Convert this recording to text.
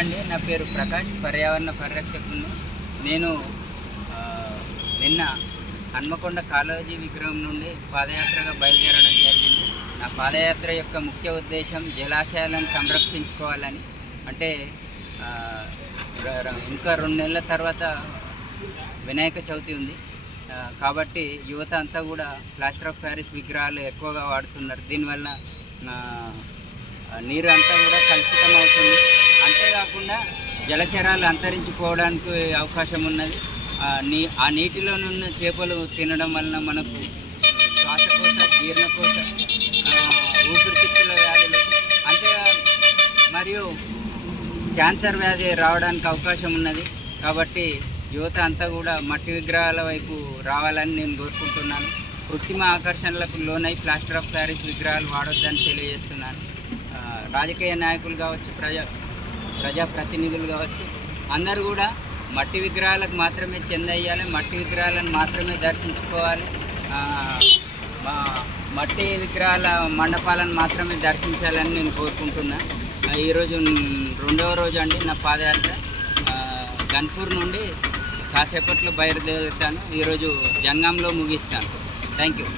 అండి. నా పేరు ప్రకాష్. పర్యావరణ పరిరక్షకులను నేను నిన్న హన్మకొండ కాళోజీ విగ్రహం నుండి పాదయాత్రగా బయలుదేరడం జరిగింది. నా పాదయాత్ర యొక్క ముఖ్య ఉద్దేశం జలాశయాలను సంరక్షించుకోవాలని. అంటే ఇంకా రెండు నెలల తర్వాత వినాయక చవితి ఉంది. కాబట్టి యువత అంతా కూడా ప్లాస్టర్ ఆఫ్ ప్యారిస్ విగ్రహాలు ఎక్కువగా వాడుతున్నారు. దీనివల్ల నీరు అంతా కూడా కలుషితం అవుతుంది అంతేకాకుండా జలచరాలు అంతరించిపోవడానికి అవకాశం ఉన్నది. నీ ఆ నీటిలో ఉన్న చేపలు తినడం వలన మనకు శ్వాసకోశ జీర్ణకోశ ఊపిరితిత్తుల వ్యాధులు అంతే మరియు క్యాన్సర్ వ్యాధి రావడానికి అవకాశం ఉన్నది. కాబట్టి యువత అంతా కూడా మట్టి విగ్రహాల వైపు రావాలని నేను కోరుకుంటున్నాను. కృత్రిమ ఆకర్షణలకు లోనై ప్లాస్టర్ ఆఫ్ ప్యారిస్ విగ్రహాలు వాడొద్దని తెలియజేస్తున్నాను. రాజకీయ నాయకులు కావచ్చు ప్రజా ప్రజాప్రతినిధులు కావచ్చు. అందరూ కూడా మట్టి విగ్రహాలకు మాత్రమే చెందయ్యాలి. మట్టి విగ్రహాలను మాత్రమే దర్శించుకోవాలి. మా మట్టి విగ్రహాల మండపాలను మాత్రమే దర్శించాలని నేను కోరుకుంటున్నా. ఈరోజు రెండవ రోజు అండి నా పాదయాత్ర. గన్పూర్ నుండి కాసేపట్లో బయలుదేరుతాను. ఈరోజు జంగంలో ముగిస్తాను. Thank you.